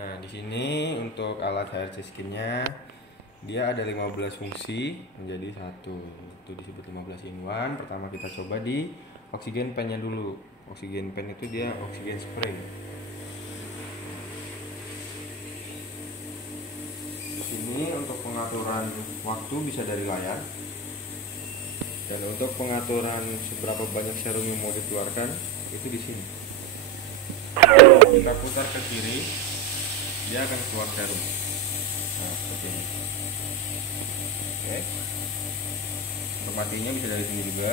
Nah, di sini untuk alat HRC skinnya dia ada 15 fungsi menjadi satu. Itu disebut 15 in 1. Pertama kita coba di oksigen pennya dulu. Oksigen pen itu dia oksigen spray. Di sini untuk pengaturan waktu bisa dari layar. Dan untuk pengaturan seberapa banyak serum yang mau dikeluarkan itu di sini. Kita putar ke kiri, dia akan keluar serum. Nah, seperti ini. Oke. Untuk matinya bisa dari sini juga.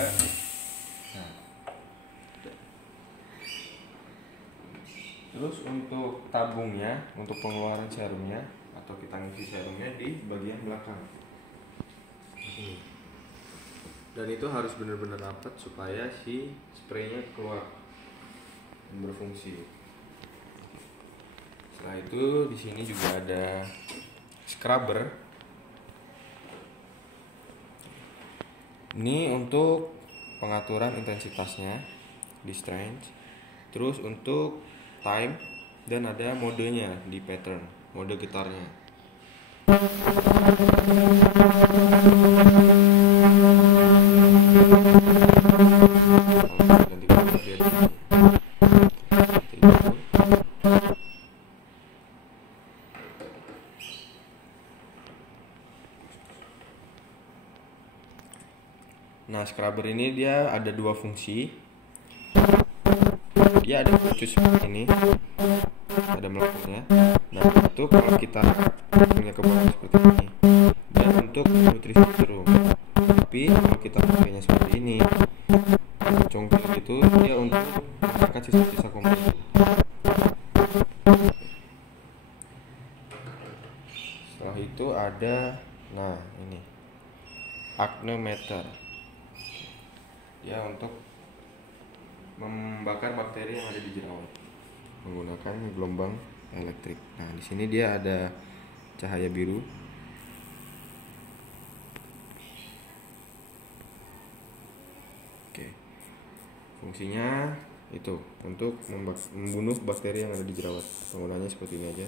Nah. Terus untuk tabungnya, untuk pengeluaran serumnya atau kita ngisi serumnya di bagian belakang. Dan itu harus benar-benar rapat supaya si spraynya keluar dan berfungsi. Setelah itu di sini juga ada scrubber. Ini untuk pengaturan intensitasnya di strength. Terus untuk time dan ada modenya di pattern, mode gitarnya. Nah, scrubber ini dia ada dua fungsi. Dia ada pucuk seperti ini, ada melengkungnya. Nah, itu kalau kita punya ke bawah seperti ini, dan untuk nutrisi serum. Tapi kalau kita pakainya seperti ini, congkel itu dia untuk mengangkat sisa-sisa komponen. Setelah itu ada, nah ini acnemeter. Ya, untuk membakar bakteri yang ada di jerawat menggunakan gelombang elektrik. Nah, di sini dia ada cahaya biru. Oke. Fungsinya itu untuk membunuh bakteri yang ada di jerawat. Penggunaannya seperti ini aja.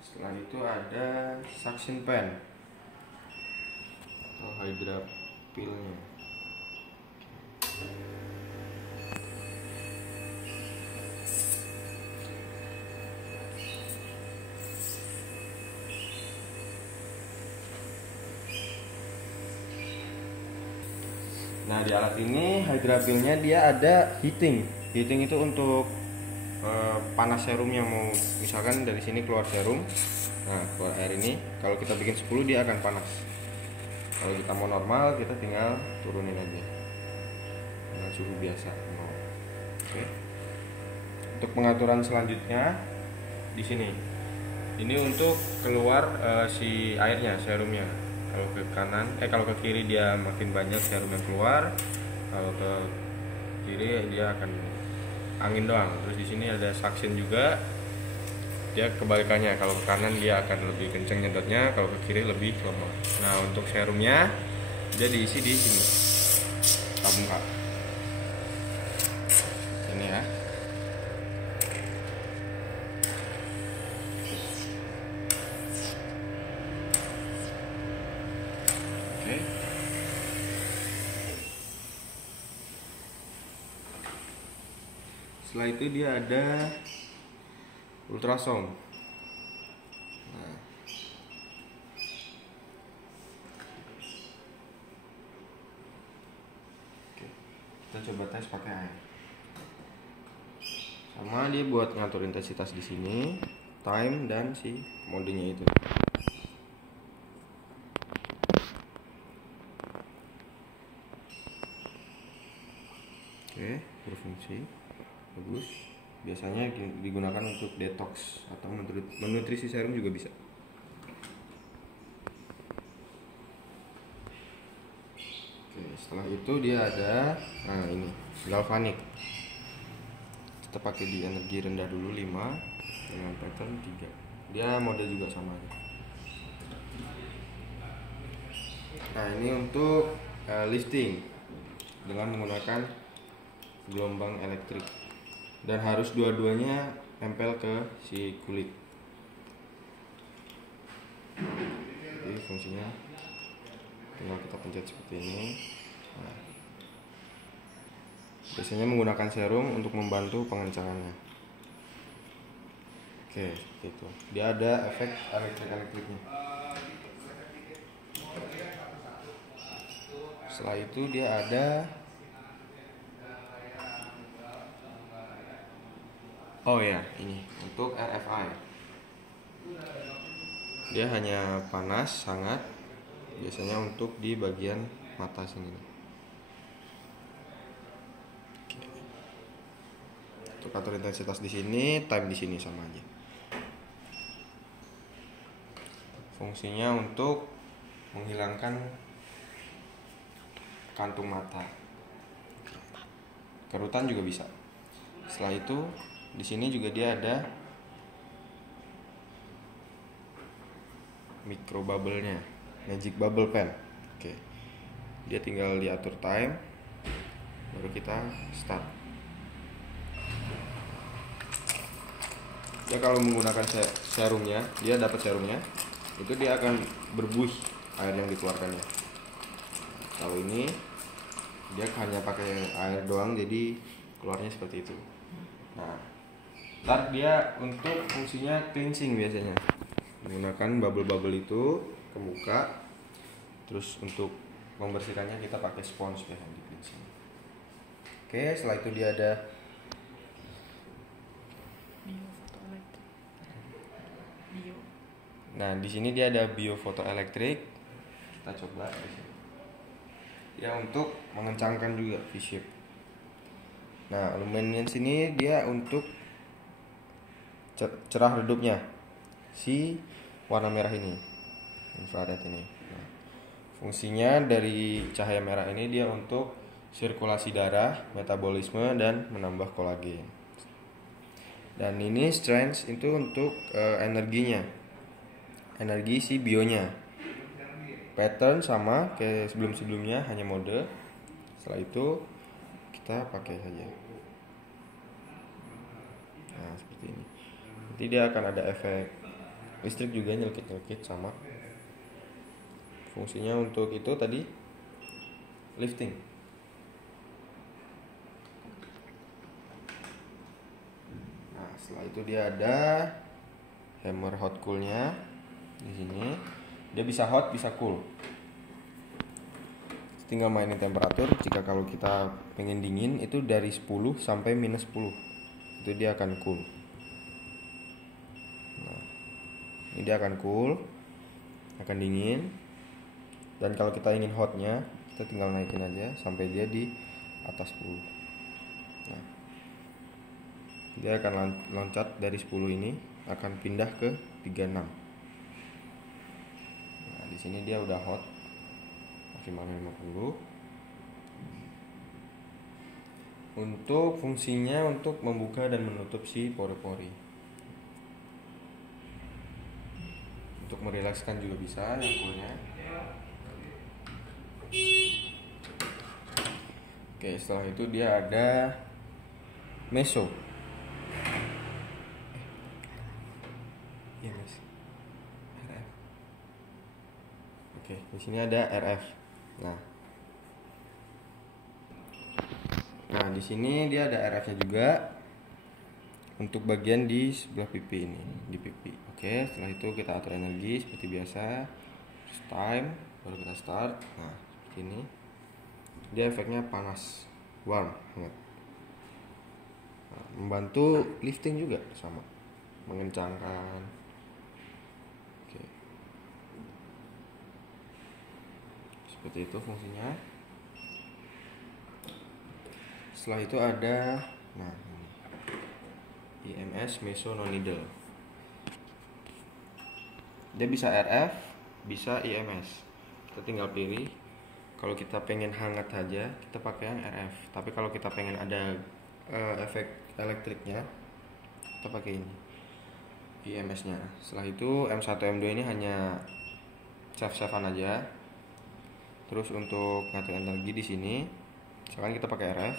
Setelah itu ada suction pen atau hydra pillnya. Nah, di alat ini hydra pillnya dia ada heating. Heating itu untuk panas serum yang mau, misalkan dari sini keluar serum, nah keluar air ini, kalau kita bikin 10 dia akan panas. Kalau kita mau normal kita tinggal turunin aja dengan suhu biasa. Oke. Untuk pengaturan selanjutnya di sini, ini untuk keluar si airnya, serumnya. Kalau ke kanan, kalau ke kiri dia makin banyak serum yang keluar, kalau ke kiri dia akan angin doang. Terus di sini ada suction juga. Dia kebalikannya, kalau ke kanan dia akan lebih kenceng nyedotnya, kalau ke kiri lebih lemah. Nah, untuk serumnya dia diisi di sini. Tabung K. Ini ya. Oke. Setelah itu dia ada ultrasound. Nah. Oke. Kita coba tes pakai air. Sama dia buat ngatur intensitas di sini, time dan si modenya itu. Oke, berfungsi. Bagus. Biasanya digunakan untuk detox atau menutrisi serum juga bisa. Oke, setelah itu dia ada, nah ini galvanik. Kita pakai di energi rendah dulu 5 dengan pattern 3. Dia mode juga sama. Nah, ini untuk lifting dengan menggunakan gelombang elektrik, dan harus dua-duanya nempel ke si kulit. Jadi fungsinya tinggal kita pencet seperti ini. Nah, biasanya menggunakan serum untuk membantu pengencangannya. Oke, seperti itu. Dia ada efek elektriknya. Setelah itu dia ada ini untuk RFI. Dia hanya panas sangat, biasanya untuk di bagian mata sini. Oke. Untuk atur intensitas di sini, time di sini sama aja. Fungsinya untuk menghilangkan kantung mata, kerutan juga bisa. Setelah itu di sini juga dia ada micro bubble-nya, magic bubble pen. Oke. Dia tinggal diatur time, baru kita start. Ya, kalau menggunakan serumnya, dia dapat serumnya, itu dia akan berbuih air yang dikeluarkannya. Kalau ini dia hanya pakai air doang, jadi keluarnya seperti itu. Nah, ntar dia untuk fungsinya cleansing biasanya menggunakan bubble-bubble itu ke muka. Terus untuk membersihkannya kita pakai spons biasanya di cleansing. Oke, setelah itu dia ada Nah, di sini dia ada biofotoelektrik. Kita coba di sini. Ya, untuk mengencangkan juga V-shape. Nah, luminescence ini dia untuk cerah redupnya si warna merah ini, infrared ini. Nah, fungsinya dari cahaya merah ini dia untuk sirkulasi darah, metabolisme, dan menambah kolagen. Dan ini strength itu untuk energinya, energi si bionya. Pattern sama kayak sebelum-sebelumnya, hanya mode. Setelah itu kita pakai saja. Nah, seperti ini. Nanti dia akan ada efek listrik juga, nyelkit-nyelkit sama. Fungsinya untuk itu tadi lifting. Nah, setelah itu dia ada hammer hot coolnya di sini. Dia bisa hot, bisa cool. Tinggal mainin temperatur. Jika kalau kita pengen dingin itu dari 10 sampai minus 10, itu dia akan cool. Nah, ini dia akan cool, akan dingin. Dan kalau kita ingin hotnya, kita tinggal naikin aja sampai dia di atas 10. Nah, dia akan loncat dari 10 ini, akan pindah ke 36. Nah, di sini dia udah hot, maksimal 50. Untuk fungsinya untuk membuka dan menutup si pori-pori. Untuk merilekskan juga bisa yang coolnya. Oke, setelah itu dia ada meso. Iya, Mas. RF. Oke, di sini ada RF. Nah, di sini dia ada RF-nya juga untuk bagian di sebelah pipi ini, di pipi. Oke, setelah itu kita atur energi seperti biasa. Terus time, baru kita start. Nah, seperti ini. Dia efeknya panas, warm, hangat. Nah, membantu lifting juga sama, mengencangkan. Oke. Seperti itu fungsinya. Setelah itu ada IMS Meso No Needle. Dia bisa RF, bisa IMS. Kita tinggal pilih. Kalau kita pengen hangat aja, kita pakai yang RF. Tapi kalau kita pengen ada efek elektriknya, kita pakai ini, IMS-nya. Setelah itu M1 M2 ini hanya save-savean aja. Terus untuk ngatur energi di sini, misalkan kita pakai RF,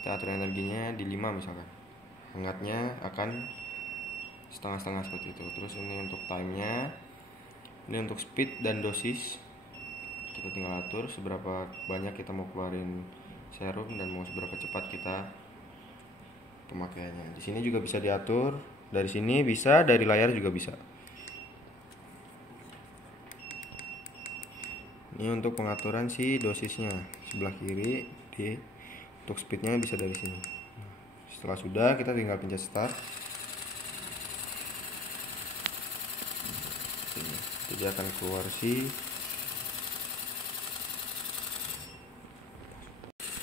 kita atur energinya di 5 misalkan. Hangatnya akan setengah-setengah seperti itu. Terus ini untuk time-nya, ini untuk speed dan dosis. Kita tinggal atur seberapa banyak kita mau keluarin serum dan mau seberapa cepat kita pemakaiannya. Di sini juga bisa diatur, dari sini bisa, dari layar juga bisa. Ini untuk pengaturan si dosisnya, sebelah kiri untuk speednya bisa dari sini. Setelah sudah, kita tinggal pencet start. Jadi akan keluar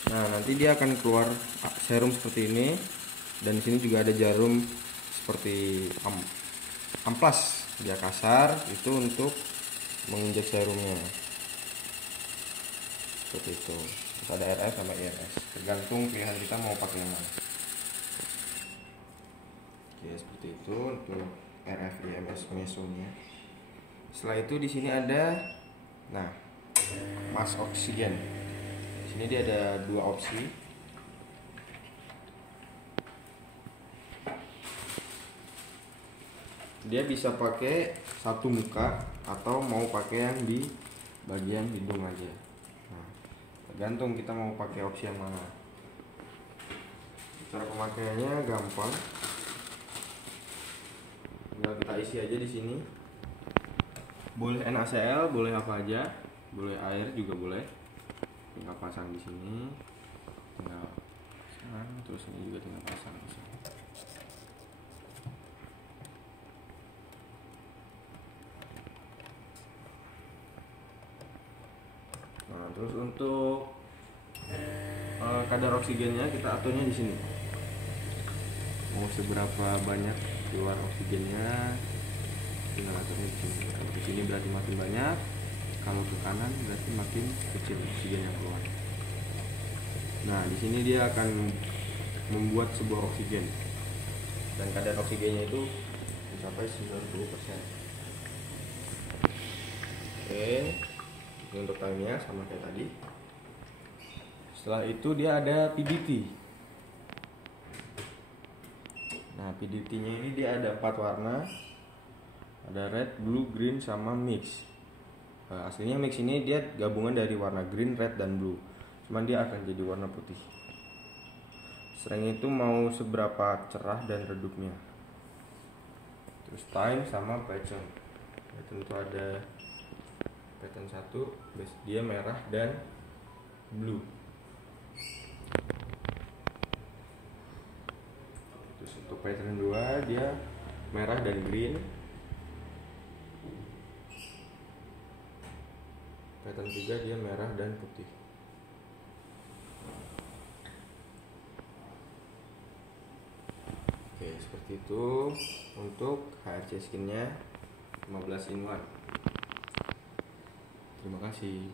Nah, nanti dia akan keluar serum seperti ini, dan di sini juga ada jarum seperti amplas. Dia kasar, itu untuk menginjek serumnya. Seperti itu. Terus ada RF sama IRS, tergantung pilihan kita mau pakai yang mana. Oke, seperti itu untuk RF IMS mesonya. Setelah itu di sini ada mask oksigen. Di sini dia ada 2 opsi. Dia bisa pakai satu muka atau mau pakai yang di bagian hidung aja. Nah, tergantung kita mau pakai opsi yang mana. Cara pemakaiannya gampang. Tinggal kita isi aja di sini. Boleh NaCl, boleh apa aja, boleh air juga boleh. Tinggal pasang di sini. Tinggal pasang, terus ini juga tinggal pasang di sini. Nah, terus untuk kadar oksigennya kita aturnya di sini. Mau seberapa banyak keluar oksigennya, tinggal aturnya di sini. Kalau ke sini berarti makin banyak, kalau ke kanan berarti makin kecil oksigen yang keluar. Nah, di sini dia akan membuat sebuah oksigen, dan kadar oksigennya itu mencapai 90%. Oke, ini untuk time-nya sama kayak tadi. Setelah itu dia ada PDT. Nah, PDT-nya ini dia ada 4 warna. Ada red, blue, green, sama mix. Aslinya mix ini dia gabungan dari warna green, red, dan blue. Cuman dia akan jadi warna putih. Strength itu mau seberapa cerah dan redupnya. Terus time sama pattern. Pattern itu ada pattern 1, dia merah dan blue. Terus untuk pattern 2 dia merah dan green. Pattern 3 dia merah dan putih. Oke, seperti itu untuk HRC skinnya 15 in 1. Terima kasih.